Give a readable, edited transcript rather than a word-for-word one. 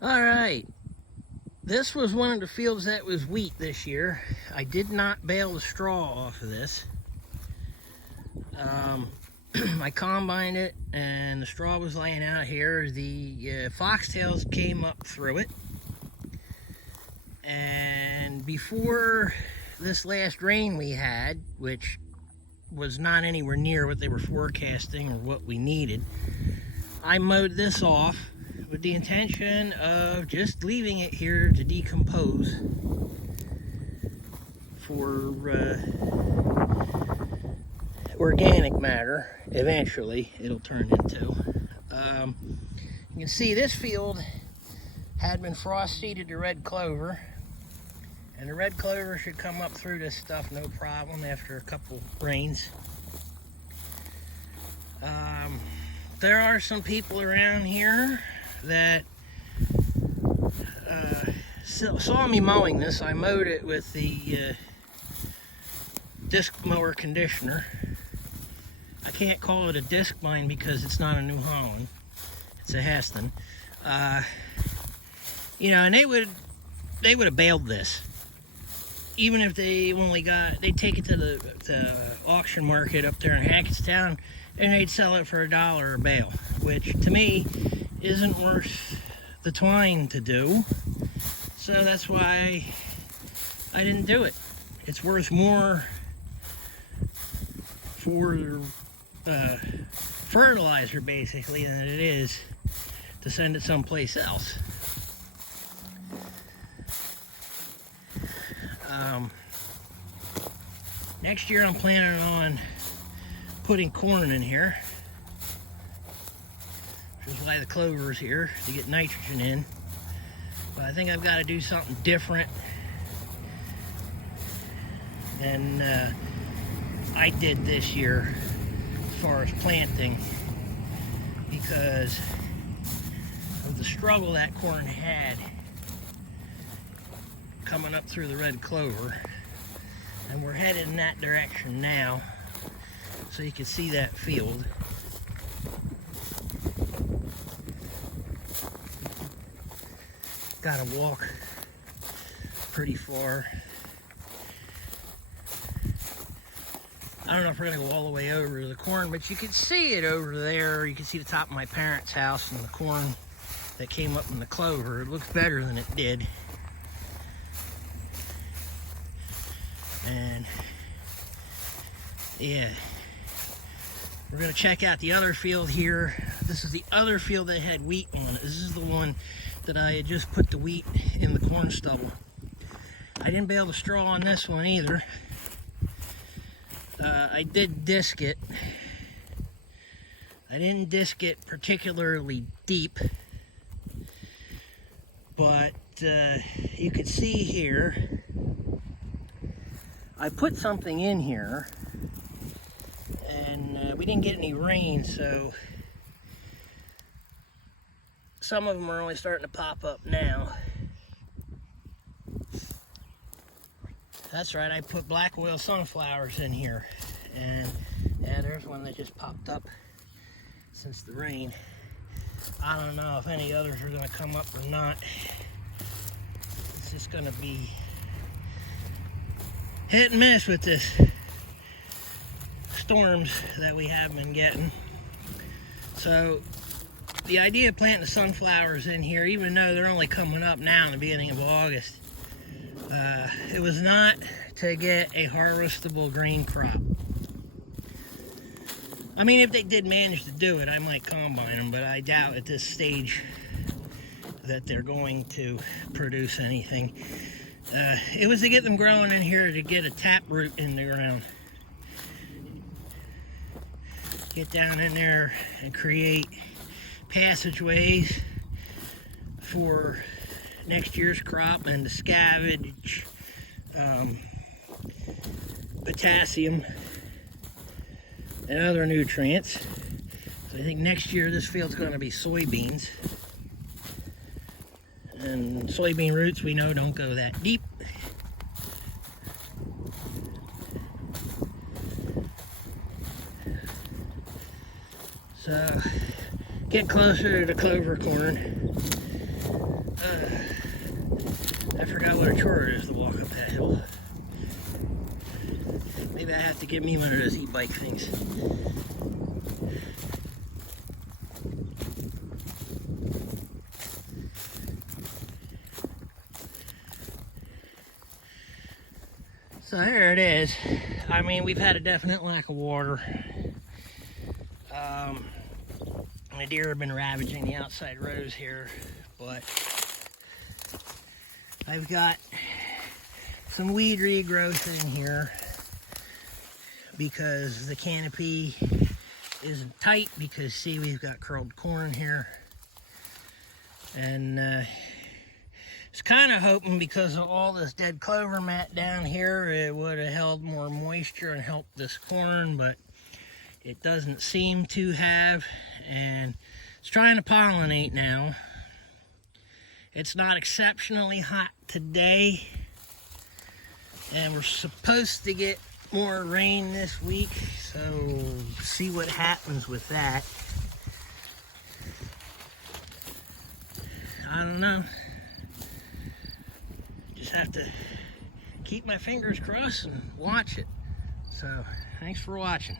All right, this was one of the fields that was wheat this year. I did not bale the straw off of this. I combined it and the straw was laying out here. The foxtails came up through it. And before this last rain we had, which was not anywhere near what they were forecasting or what we needed, I mowed this off with the intention of just leaving it here to decompose for organic matter. Eventually it'll turn into. You can see this field had been frost seeded to red clover, and the red clover should come up through this stuff no problem after a couple rains. There are some people around here that saw me mowing this. I mowed it with the disc mower conditioner. I can't call it a disc mine because it's not a New Holland. It's a Heston. You know, and they would have baled this. Even if they only they'd take it to the auction market up there in Hackettstown, and they'd sell it for $1 a bale, which to me isn't worth the twine to do. So that's why I didn't do it. It's worth more for fertilizer basically than it is to send it someplace else. Next year I'm planning on putting corn in here, which is why the clover is here, to get nitrogen in. But I think I've got to do something different than I did this year as far as planting, because of the struggle that corn had coming up through the red clover. And we're headed in that direction now, so you can see that field. Gotta walk pretty far. I don't know if we're gonna go all the way over to the corn, but you can see it over there. You can see the top of my parents' house and the corn that came up in the clover. It looks better than it did. And yeah, we're gonna check out the other field here. This is the other field that had wheat on it. This is the one that I had just put the wheat in the corn stubble. I didn't bale the straw on this one either. I did disc it. I didn't disc it particularly deep, but you can see here I put something in here, and we didn't get any rain, so some of them are only starting to pop up now. That's right, I put black oil sunflowers in here, and yeah, there's one that just popped up since the rain. I don't know if any others are going to come up or not. It's just going to be hit and miss with this storms that we have been getting. So the idea of planting the sunflowers in here, even though they're only coming up now in the beginning of August, it was not to get a harvestable green crop. I mean, if they did manage to do it, I might combine them, but I doubt at this stage that they're going to produce anything. It was to get them growing in here, to get a tap root in the ground. Get down in there and create passageways for next year's crop and to scavenge potassium and other nutrients. So I think next year this field's going to be soybeans. And soybean roots, we know, don't go that deep. So get closer to the clover corn. I forgot what a chore it is to walk up that hill. Maybe I have to get me one of those e-bike things. So there it is. I mean, we've had a definite lack of water. The deer have been ravaging the outside rows here, but I've got some weed regrowth in here because the canopy is tight, because see, we've got curled corn here. And it's kind of hoping, because of all this dead clover mat down here, it would have held more moisture and helped this corn, but it doesn't seem to have, and it's trying to pollinate now. It's not exceptionally hot today, and we're supposed to get more rain this week, so see what happens with that. I don't know. Just have to keep my fingers crossed and watch it. So, thanks for watching.